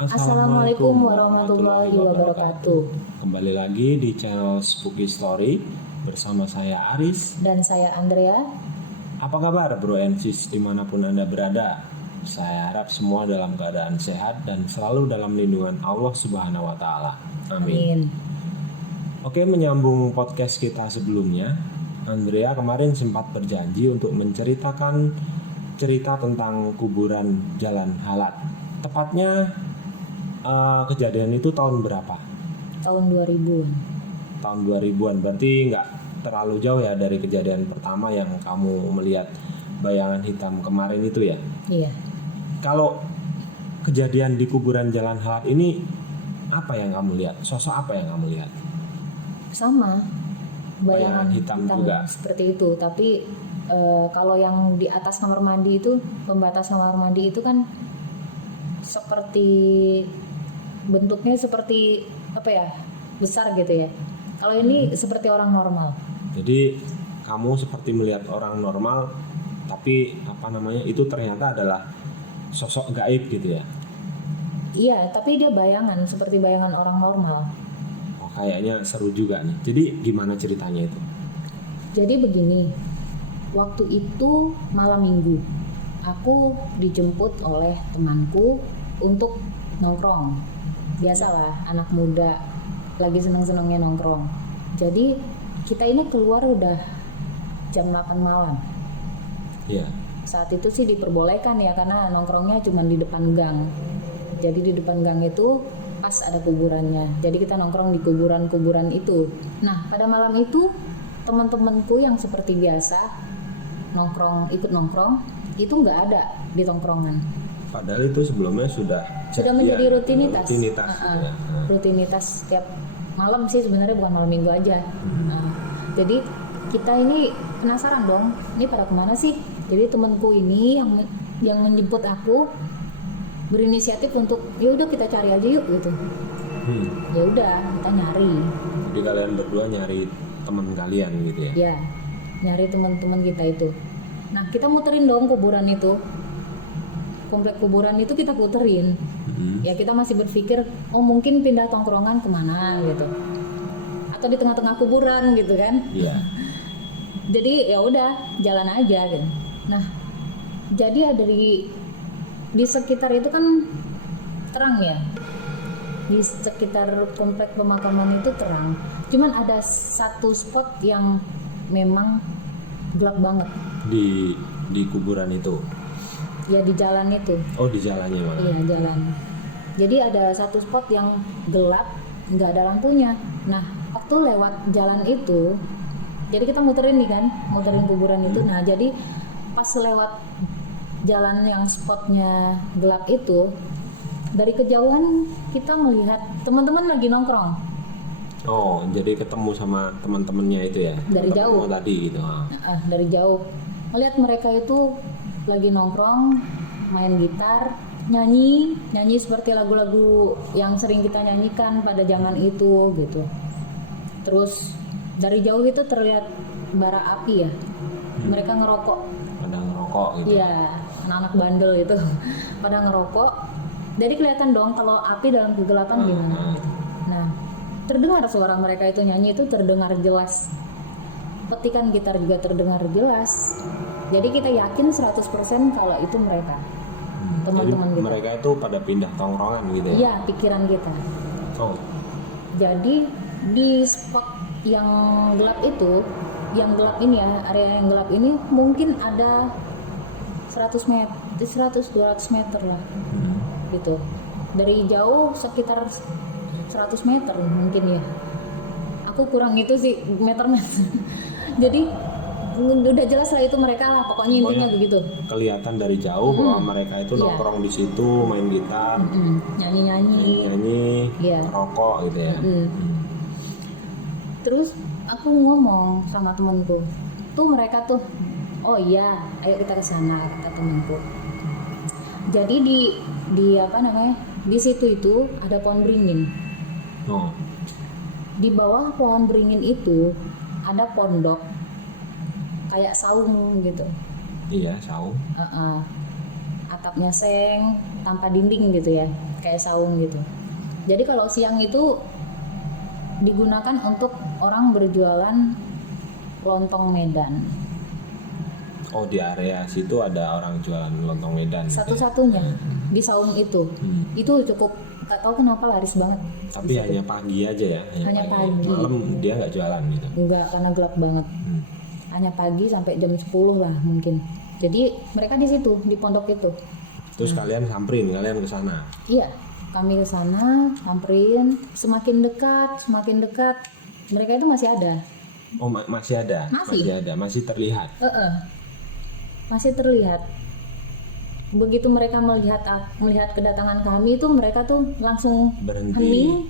Assalamualaikum warahmatullahi wabarakatuh. Kembali lagi di channel Spooky Story bersama saya Aris Dan saya Andrea. Apa kabar bro and sis dimanapun Anda berada? Saya harap semua dalam keadaan sehat dan selalu dalam lindungan Allah Subhanahu wa Ta'ala. Amin. Oke, menyambung podcast kita sebelumnya, Andrea kemarin sempat berjanji untuk menceritakan cerita tentang kuburan Jalan Halat. Tepatnya kejadian itu tahun berapa? Tahun 2000-an. Tahun 2000-an, berarti nggak terlalu jauh ya dari kejadian pertama yang kamu melihat bayangan hitam kemarin itu ya? Iya. Kalau kejadian di kuburan Jalan Halat ini, apa yang kamu lihat? Sosok apa yang kamu lihat? Sama, Bayangan hitam juga. seperti itu. Tapi kalau yang di atas kamar mandi itu, pembatas kamar mandi itu kan seperti bentuknya seperti apa ya, besar gitu ya. Kalau ini seperti orang normal. Jadi kamu seperti melihat orang normal, tapi itu ternyata adalah sosok gaib gitu ya? Iya, tapi dia bayangan, seperti bayangan orang normal. Oh, kayaknya seru juga nih. Jadi gimana ceritanya itu? Jadi begini, waktu itu malam minggu, aku dijemput oleh temanku untuk nongkrong. Biasalah, anak muda lagi seneng-senengnya nongkrong. Jadi kita ini keluar udah jam 8 malam. Iya. Saat itu sih diperbolehkan ya, karena nongkrongnya cuma di depan gang. Jadi di depan gang itu pas ada kuburannya. Jadi kita nongkrong di kuburan-kuburan itu. Nah, pada malam itu teman-temanku yang seperti biasa ikut nongkrong itu nggak ada di tongkrongan. Padahal itu sebelumnya sudah menjadi rutinitas. Ya. Rutinitas setiap malam sih sebenarnya, bukan malam minggu aja. Nah, jadi kita ini penasaran dong, ini pada kemana sih? Jadi temanku ini yang menjemput aku berinisiatif untuk ya udah kita cari aja yuk gitu. Ya udah, kita nyari. Jadi kalian berdua nyari teman kalian gitu ya? Ya, nyari teman-teman kita itu. Nah, kita muterin dong kuburan itu. Komplek kuburan itu kita puterin. Ya kita masih berpikir, oh mungkin pindah tongkrongan kemana gitu, atau di tengah-tengah kuburan gitu kan. Iya. Jadi ya udah jalan aja gitu. Nah, jadi di sekitar itu kan terang ya, di sekitar komplek pemakaman itu terang. Cuman ada satu spot yang memang gelap banget Di kuburan itu. Ya di jalan itu. Oh, di jalannya malah. Iya, jalan. Jadi ada satu spot yang gelap, nggak ada lampunya. Nah, waktu lewat jalan itu, jadi kita muterin kuburan itu. Nah, jadi pas lewat jalan yang spotnya gelap itu, dari kejauhan kita melihat teman-teman lagi nongkrong. Oh, jadi ketemu sama teman-temannya itu ya? Dari jauh. Tadi gitu. Dari jauh melihat mereka itu lagi nongkrong, main gitar, nyanyi seperti lagu-lagu yang sering kita nyanyikan pada zaman itu gitu. Terus dari jauh itu terlihat bara api ya. Mereka ngerokok. Pada ngerokok gitu. Iya, anak-anak bandel itu pada ngerokok. Jadi kelihatan dong kalau api dalam kegelapan gimana. Nah, terdengar suara mereka itu nyanyi itu terdengar jelas. Petikan gitar juga terdengar jelas. Jadi kita yakin 100% kalau itu mereka. Teman-teman kita. Mereka itu pada pindah tongkrongan gitu ya? Iya, pikiran kita. Oh. Jadi di spot yang gelap itu, yang gelap ini ya, area yang gelap ini mungkin ada 100-200 meter lah. Gitu. Dari jauh sekitar 100 meter mungkin ya. Aku kurang itu sih meter-meter. Jadi udah jelas lah itu mereka lah, pokoknya intinya begitu. Kelihatan dari jauh bahwa mereka itu nongkrong di situ, main gitar, nyanyi, rokok gitu ya. Terus aku ngomong sama temanku, tuh mereka tuh, oh iya, ayo kita ke sana, kata temanku. Jadi di situ itu ada pohon beringin. Oh. Di bawah pohon beringin itu ada pondok kayak saung gitu. Iya, saung. Atapnya seng tanpa dinding gitu ya. kayak saung gitu. Jadi kalau siang itu digunakan untuk orang berjualan lontong Medan. Oh, di area situ ada orang jualan lontong Medan gitu ya? Satu-satunya di saung itu. Itu cukup, nggak tahu kenapa laris banget. Tapi hanya pagi aja ya? Hanya pagi. Malam dia nggak jualan gitu? Enggak, karena gelap banget. Hanya pagi sampai jam 10 lah mungkin. Jadi mereka di situ, di pondok itu. Terus kalian samperin, kalian ke sana? Iya, kami ke sana, samperin, semakin dekat, mereka itu masih ada. Oh, masih ada? Masih ada, masih terlihat? Masih terlihat. Begitu mereka melihat kedatangan kami itu, mereka tuh langsung Berhenti. hening,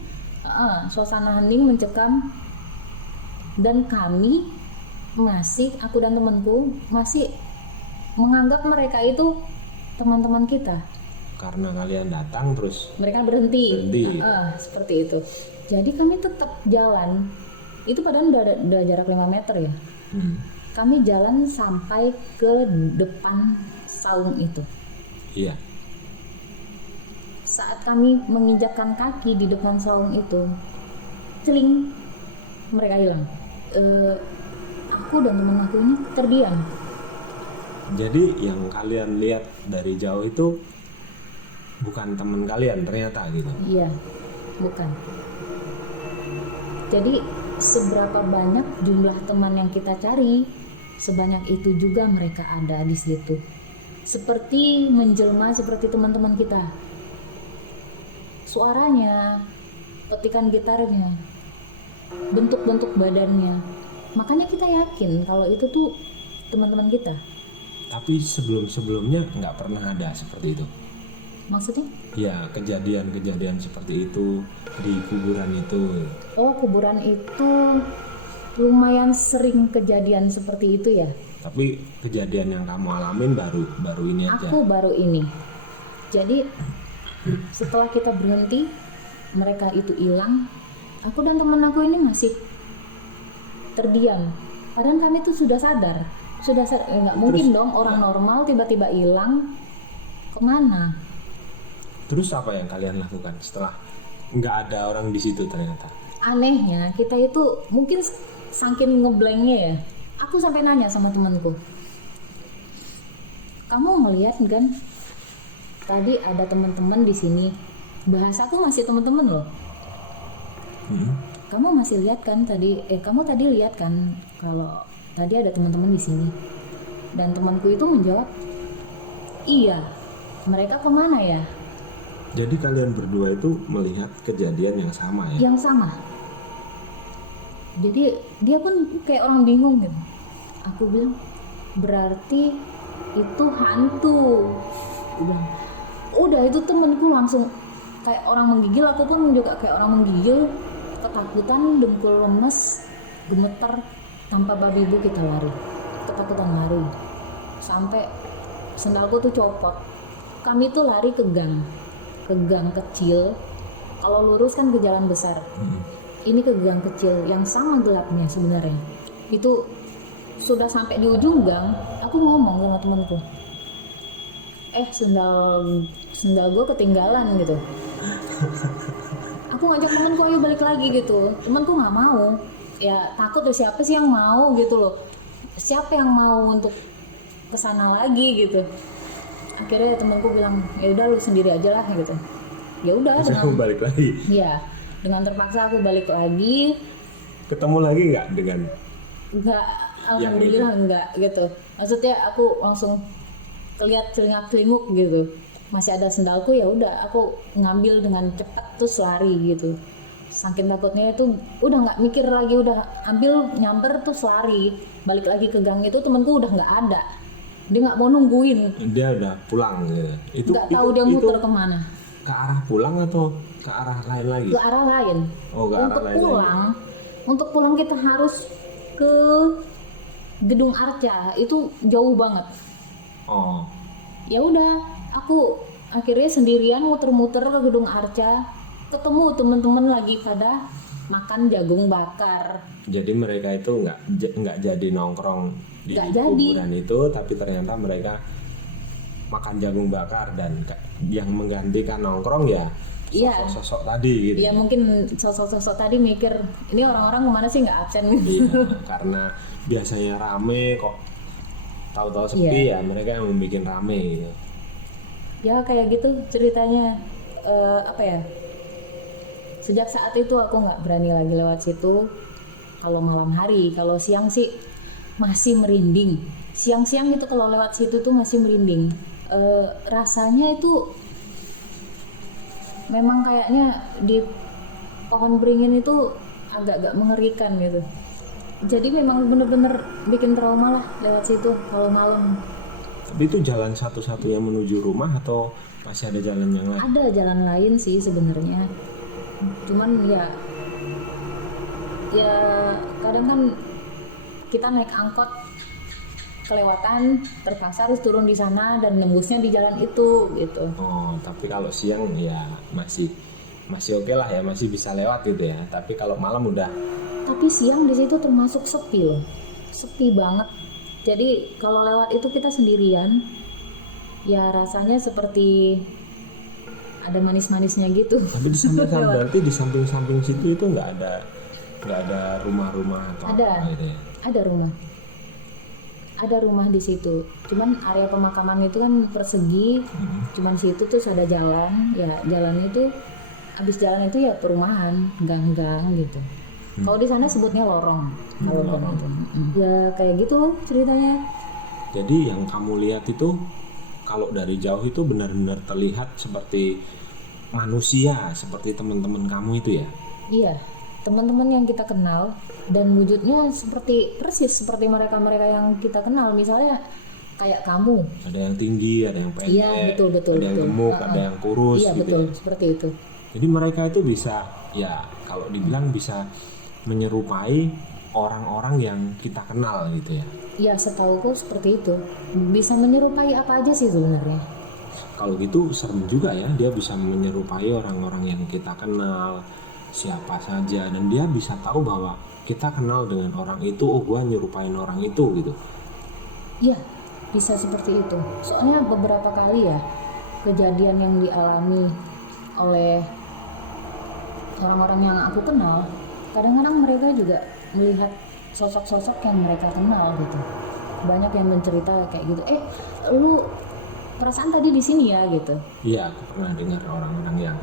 suasana hening mencekam, dan kami aku dan temanku masih menganggap mereka itu teman-teman kita. Karena kalian datang terus Mereka berhenti. Seperti itu. Jadi kami tetap jalan. Itu padahal udah jarak 5 meter ya. Kami jalan sampai ke depan saung itu. Iya. Saat kami menginjakkan kaki di depan saung itu, celing, mereka hilang. Aku dan teman aku ini terdiam. Jadi yang kalian lihat dari jauh itu bukan teman kalian ternyata gitu? Iya, bukan. Jadi seberapa banyak jumlah teman yang kita cari, sebanyak itu juga mereka ada di situ. Seperti menjelma seperti teman-teman kita. Suaranya, petikan gitarnya, bentuk-bentuk badannya. Makanya kita yakin kalau itu tuh teman-teman kita. Tapi sebelumnya nggak pernah ada seperti itu? Maksudnya? Ya, kejadian-kejadian seperti itu di kuburan itu. Oh, kuburan itu lumayan sering kejadian seperti itu ya. Tapi kejadian yang kamu alamin baru ini aja? Aku baru ini. Jadi setelah kita berhenti, mereka itu hilang. Aku dan teman aku ini masih terdiam. Padahal kami tuh sudah sadar. Nggak mungkin dong orang normal tiba-tiba hilang. Kemana? Terus apa yang kalian lakukan setelah nggak ada orang di situ ternyata? Anehnya kita itu mungkin saking ngeblanknya ya. Aku sampai nanya sama temanku, kamu ngelihat kan? Tadi ada teman-teman di sini. Bahasaku masih teman-teman loh. Kamu masih lihat kan tadi? Kamu tadi lihat kan kalau tadi ada teman-teman di sini? Dan temanku itu menjawab, iya. Mereka kemana ya? Jadi kalian berdua itu melihat kejadian yang sama ya? Yang sama. Jadi dia pun kayak orang bingung gitu. Aku bilang, berarti itu hantu. Udah itu temenku langsung kayak orang menggigil. Aku pun juga kayak orang menggigil, ketakutan, dengkul lemes, gemeter. Tanpa babi ibu kita lari, ketakutan lari. Sampai sendalku tuh copot. Kami tuh lari ke gang kecil. Kalau lurus kan ke jalan besar. Ini ke gang kecil yang sama gelapnya sebenarnya. Itu sudah sampai di ujung gang, aku ngomong sama temanku, sendal gue ketinggalan gitu. Aku ngajak temanku, ayo balik lagi gitu. Temanku nggak mau. Ya takut tuh, siapa sih yang mau gitu loh. Siapa yang mau untuk kesana lagi gitu. Akhirnya temanku bilang, ya udah lu sendiri aja lah gitu. Ya udah, Aku balik lagi. Iya, dengan terpaksa aku balik lagi. Ketemu lagi nggak dengan? Enggak, alhamdulillah enggak gitu. Maksudnya aku langsung kelihatan celingak-celinguk gitu. Masih ada sendalku, ya udah aku ngambil dengan cepat terus lari gitu. Saking takutnya itu udah nggak mikir lagi, udah ambil nyamper terus lari. Balik lagi ke gang itu, temanku udah nggak ada. Dia nggak mau nungguin. Dia udah pulang gitu. Nggak tahu dia muter kemana. Ke arah pulang atau ke arah lain lagi? Ke arah lain. Oh, ke arah lain. Untuk pulang kita harus ke Gedung Arca, itu jauh banget. Oh. Ya udah, aku akhirnya sendirian muter-muter ke Gedung Arca, ketemu teman-teman lagi pada makan jagung bakar. Jadi mereka itu nggak jadi nongkrong di Nggak kuburan itu, tapi ternyata mereka makan jagung bakar dan yang menggantikan nongkrong ya Iya. sosok-sosok tadi gitu. Ya mungkin sosok-sosok tadi mikir ini orang-orang kemana sih nggak absen gitu. Iya, karena biasanya rame kok tahu-tahu sepi ya mereka yang membuat rame gitu. Ya kayak gitu ceritanya. Apa ya, sejak saat itu aku nggak berani lagi lewat situ kalau malam hari. Kalau siang sih masih merinding, siang-siang itu kalau lewat situ tuh masih merinding. Rasanya itu memang kayaknya di pohon beringin itu agak-agak mengerikan gitu. Jadi memang bener-bener bikin trauma lah lewat situ kalau malam. Tapi itu jalan satu-satunya menuju rumah atau masih ada jalan yang lain? Ada jalan lain sih sebenarnya, cuman ya kadang kan kita naik angkot kelewatan, terpaksa harus turun di sana dan nembusnya di jalan itu gitu. Oh, tapi kalau siang ya masih oke lah ya, masih bisa lewat gitu ya. Tapi kalau malam udah. Tapi siang di situ termasuk sepi loh, sepi banget. Jadi kalau lewat itu kita sendirian, ya rasanya seperti ada manis-manisnya gitu. Tapi di samping berarti di samping-samping situ itu nggak ada rumah-rumah atau Ada. apa gitu ya? Ada rumah di situ. Cuman area pemakaman itu kan persegi, cuman situ tuh ada jalan. Ya jalan itu, habis jalan itu ya perumahan, gang-gang gitu. Kalau di sana sebutnya lorong. Kalau lorong itu. Ya kayak gitu loh ceritanya. Jadi yang kamu lihat itu kalau dari jauh itu benar-benar terlihat seperti manusia, seperti teman-teman kamu itu ya? Iya, teman-teman yang kita kenal dan wujudnya persis seperti mereka-mereka yang kita kenal. Misalnya kayak kamu. Ada yang tinggi, ada yang pendek, Iya, betul. ada yang gemuk, ada yang kurus. Iya, gitu betul, ya. seperti itu. Jadi mereka itu bisa, ya kalau dibilang bisa menyerupai orang-orang yang kita kenal gitu ya. Ya setauku seperti itu. Bisa menyerupai apa aja sih sebenarnya. Kalau gitu serem juga ya, dia bisa menyerupai orang-orang yang kita kenal, siapa saja, dan dia bisa tahu bahwa kita kenal dengan orang itu, oh gua nyerupain orang itu gitu. Iya, bisa seperti itu. Soalnya beberapa kali ya kejadian yang dialami oleh orang-orang yang aku kenal, kadang-kadang mereka juga melihat sosok-sosok yang mereka kenal gitu. Banyak yang mencerita kayak gitu, lu perasaan tadi di sini ya gitu. Iya, aku pernah dengar orang-orang yang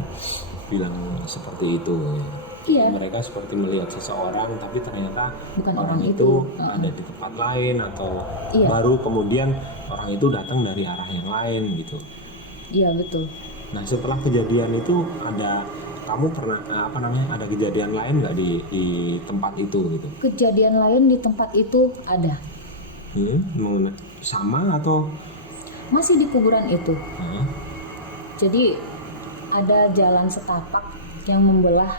bilang seperti itu. Iya. Mereka seperti melihat seseorang tapi ternyata Bukan orang orang itu itu. ada di tempat lain atau Iya. baru kemudian orang itu datang dari arah yang lain gitu. Iya betul. Nah setelah kejadian itu kamu pernah ada kejadian lain nggak di tempat itu gitu? Kejadian lain di tempat itu ada. Sama atau? Masih di kuburan itu. Hmm. Jadi ada jalan setapak yang membelah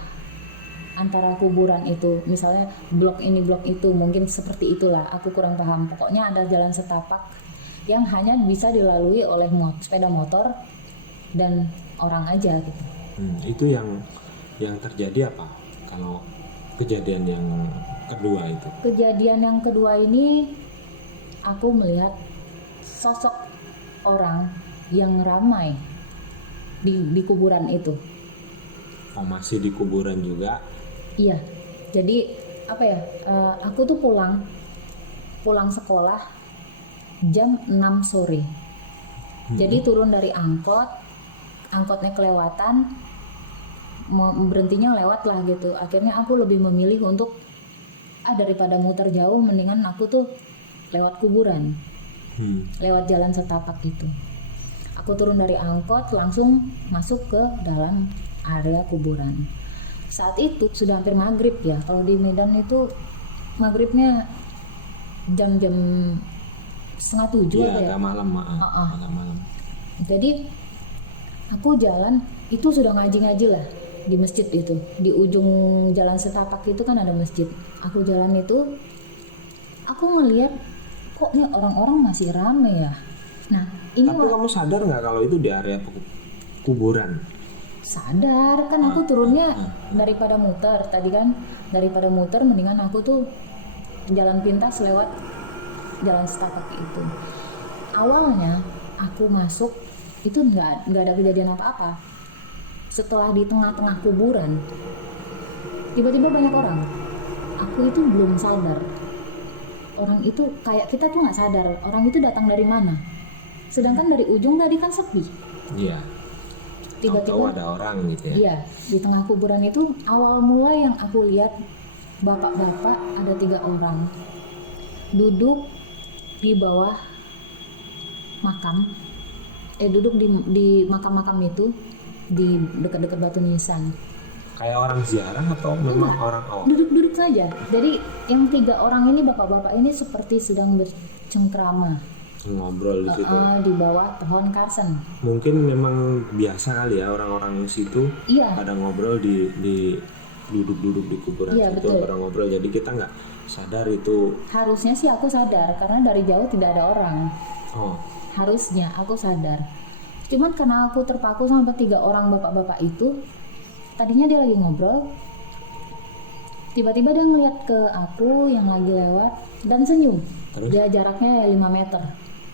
antara kuburan itu. Misalnya blok ini blok itu, mungkin seperti itulah. Aku kurang paham. Pokoknya ada jalan setapak yang hanya bisa dilalui oleh sepeda motor dan orang aja gitu. Itu yang terjadi apa kalau kejadian yang kedua itu? Kejadian yang kedua ini aku melihat sosok orang yang ramai di kuburan itu. Oh, masih di kuburan juga? Iya. Jadi apa ya? Aku tuh pulang sekolah jam 6 sore. Jadi turun dari angkotnya kelewatan, berhentinya lewat lah gitu. Akhirnya aku lebih memilih untuk daripada muter jauh, mendingan aku tuh lewat kuburan, lewat jalan setapak itu. Aku turun dari angkot langsung masuk ke dalam area kuburan. Saat itu sudah hampir maghrib ya. Kalau di Medan itu maghribnya jam-jam 6:30 ya, ya. agak malam, agak malam. Jadi aku jalan itu sudah ngaji-ngaji lah di masjid itu. Di ujung jalan setapak itu kan ada masjid. Aku jalan itu, aku ngelihat kok nih orang-orang masih rame ya. Nah ini Tapi kamu sadar nggak kalau itu di area kuburan? sadar kan aku turunnya daripada muter tadi kan, daripada muter mendingan aku tuh jalan pintas lewat jalan setapak itu. Awalnya aku masuk itu nggak ada kejadian apa-apa. Setelah di tengah-tengah kuburan, tiba-tiba banyak orang. Aku itu belum sadar. Orang itu kayak kita tuh nggak sadar orang itu datang dari mana. Sedangkan dari ujung tadi kan sepi. Iya. Tiba-tiba Tahu ada orang gitu ya. iya, di tengah kuburan itu awal mula yang aku lihat bapak-bapak ada 3 orang duduk di bawah makam, duduk di makam-makam itu di dekat-dekat batu nisan. Kayak orang ziarah atau memang Enggak, orang awam? duduk-duduk saja. Jadi yang 3 orang ini bapak-bapak ini seperti sedang bercengkrama Ngobrol di situ. di bawah pohon karsen. Mungkin memang biasa kali ya orang-orang situ Iya, pada ngobrol di duduk-duduk di kuburan Iya, situ betul. pada ngobrol. Jadi kita nggak sadar itu. harusnya sih aku sadar karena dari jauh tidak ada orang. Oh, Harusnya aku sadar. Cuman karena aku terpaku sama 3 orang bapak-bapak itu, tadinya dia lagi ngobrol, tiba-tiba dia ngeliat ke aku yang lagi lewat dan senyum. Terus? Dia jaraknya 5 meter.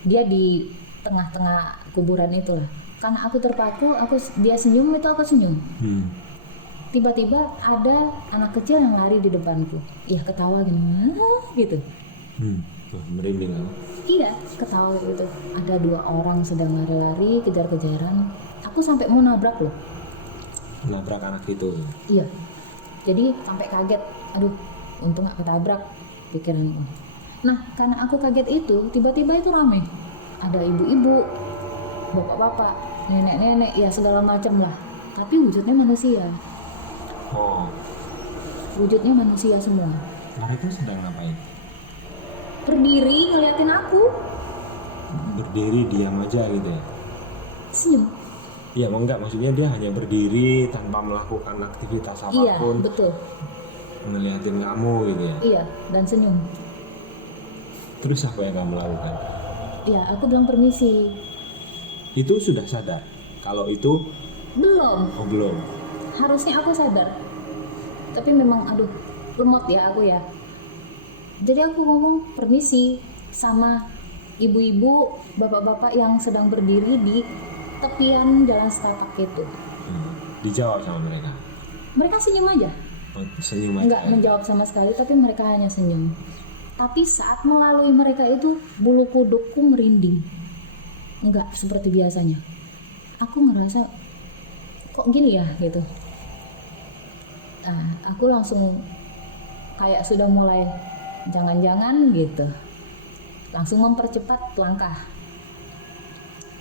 Dia di tengah-tengah kuburan itu lah. Karena aku terpaku, dia senyum itu aku senyum. Tiba-tiba ada anak kecil yang lari di depanku. Ya ketawa gini, gitu. Wah, merinding aku. Iya, ketawa gitu. Ada 2 orang sedang lari-lari, kejar-kejaran. Aku sampai mau nabrak loh. Nabrak anak itu. Iya. Jadi sampai kaget. Aduh, untung gak ketabrak pikiranku. Nah, karena aku kaget itu, tiba-tiba itu rame. Ada ibu-ibu, bapak-bapak, nenek-nenek, ya segala macam lah. Tapi wujudnya manusia. Oh, Wujudnya manusia semua. mereka sedang ngapain? Berdiri ngeliatin aku, Berdiri diam aja gitu ya? senyum. Iya, enggak, maksudnya dia hanya berdiri tanpa melakukan aktivitas Iya, apapun, betul. ngeliatin kamu gitu ya. Iya, dan senyum. Terus apa yang kamu lakukan? Iya, aku bilang permisi. Itu sudah sadar kalau itu Belum. belum. Harusnya aku sadar, tapi memang aduh lemot ya aku ya. Jadi aku ngomong permisi sama ibu-ibu, bapak-bapak yang sedang berdiri di tepian jalan setapak itu. Dijawab sama mereka. Mereka senyum aja, Oh, senyum aja. nggak menjawab sama sekali, tapi mereka hanya senyum. Tapi saat melalui mereka itu bulu kudukku merinding, nggak seperti biasanya. Aku ngerasa kok gini ya gitu. Nah, aku langsung kayak sudah mulai jangan-jangan gitu, langsung mempercepat langkah.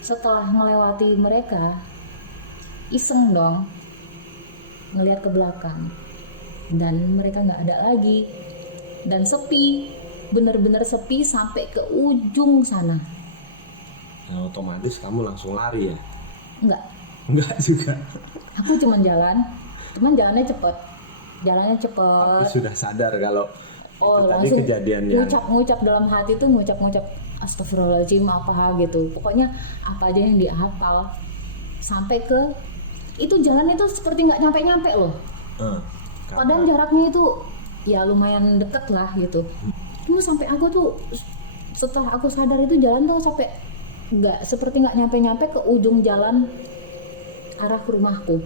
Setelah melewati mereka, iseng dong ngelihat ke belakang, dan mereka nggak ada lagi, dan sepi, bener-bener sepi sampai ke ujung sana. Nah, otomatis kamu langsung lari ya? Enggak, Enggak juga. aku cuman jalannya cepet. Tapi sudah sadar kalau Oh, itu tadi langsung kejadian yang ngucap dalam hati tuh ngucap astagfirullahaladzim apa gitu. Pokoknya apa aja yang dihafal. Sampai ke itu jalan itu seperti nggak nyampe loh. Padahal jaraknya itu ya lumayan deket lah gitu. Cuma sampai aku tuh setelah aku sadar itu jalan tuh sampai nggak nyampe ke ujung jalan arah ke rumahku.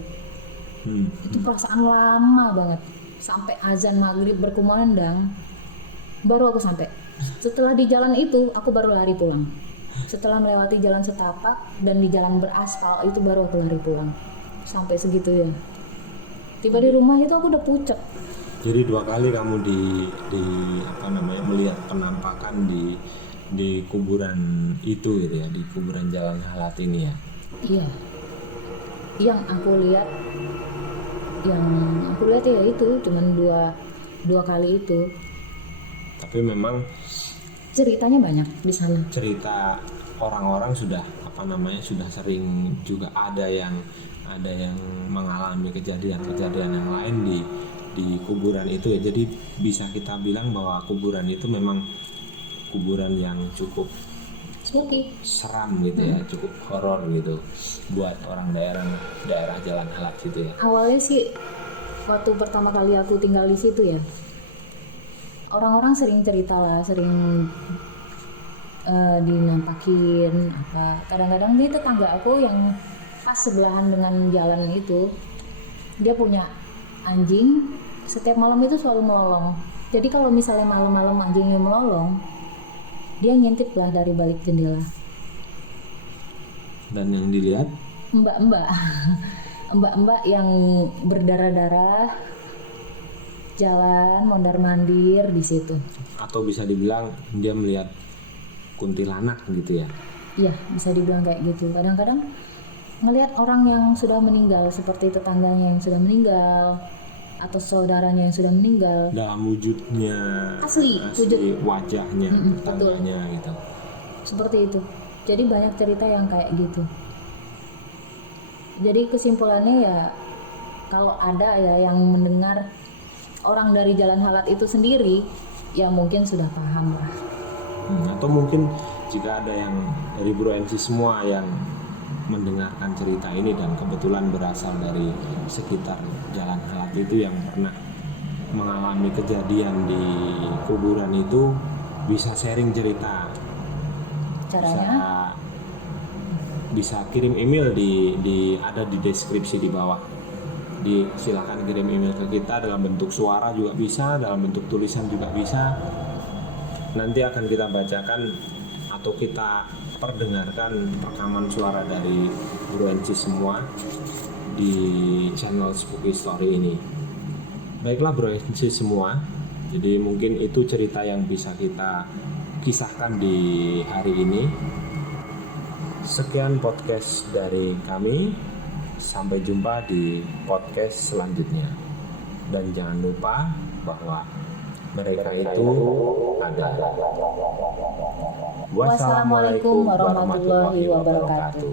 Itu perasaan lama banget sampai azan maghrib berkumandang baru aku sampai. Setelah di jalan itu aku baru lari pulang. Setelah melewati jalan setapak dan di jalan beraspal itu baru aku lari pulang. Sampai segitu ya. Tiba di rumah itu aku udah pucet. Jadi 2 kali kamu di melihat penampakan di kuburan itu gitu ya, di kuburan Jalan Halat ini ya. Iya. Yang aku lihat ya itu cuman dua kali itu. Tapi memang Ceritanya banyak di sana. cerita orang-orang sudah sudah sering juga ada yang mengalami kejadian-kejadian yang lain di kuburan itu ya. Jadi bisa kita bilang bahwa kuburan itu memang kuburan yang cukup Spooky. seram gitu ya, cukup horor gitu buat orang daerah Jalan Halat gitu ya. Awalnya sih waktu pertama kali aku tinggal di situ ya, orang-orang sering cerita lah, sering dinampakin apa. Kadang-kadang dia tetangga aku yang pas sebelahan dengan jalan itu, dia punya anjing, setiap malam itu selalu melolong. Jadi kalau misalnya malam-malam anjingnya melolong, dia ngintip lah dari balik jendela. Dan yang dilihat Mbak-mbak mbak-mbak yang berdarah-darah jalan mondar-mandir di situ. atau bisa dibilang dia melihat kuntilanak gitu ya. Iya, bisa dibilang kayak gitu. Kadang-kadang ngelihat orang yang sudah meninggal, seperti tetangganya yang sudah meninggal atau saudaranya yang sudah meninggal, Dalam wujudnya, asli wujud wajahnya, betul, tetangganya gitu. seperti itu. Jadi banyak cerita yang kayak gitu. Jadi kesimpulannya ya, kalau ada ya yang mendengar orang dari Jalan Halat itu sendiri, ya mungkin sudah paham lah. Atau mungkin jika ada yang dari Bro MC semua yang mendengarkan cerita ini dan kebetulan berasal dari sekitar Jalan Halat itu yang pernah mengalami kejadian di kuburan itu, bisa sharing cerita. Caranya Bisa kirim email ada di deskripsi di bawah. Silakan kirim email ke kita dalam bentuk suara juga bisa, dalam bentuk tulisan juga bisa. Nanti akan kita bacakan atau kita perdengarkan rekaman suara dari Bro NC semua di channel Spooky Story ini. Baiklah Bro NC semua, jadi mungkin itu cerita yang bisa kita kisahkan di hari ini. Sekian podcast dari kami, sampai jumpa di podcast selanjutnya. Dan jangan lupa bahwa mereka itu ada. Wassalamualaikum warahmatullahi wabarakatuh.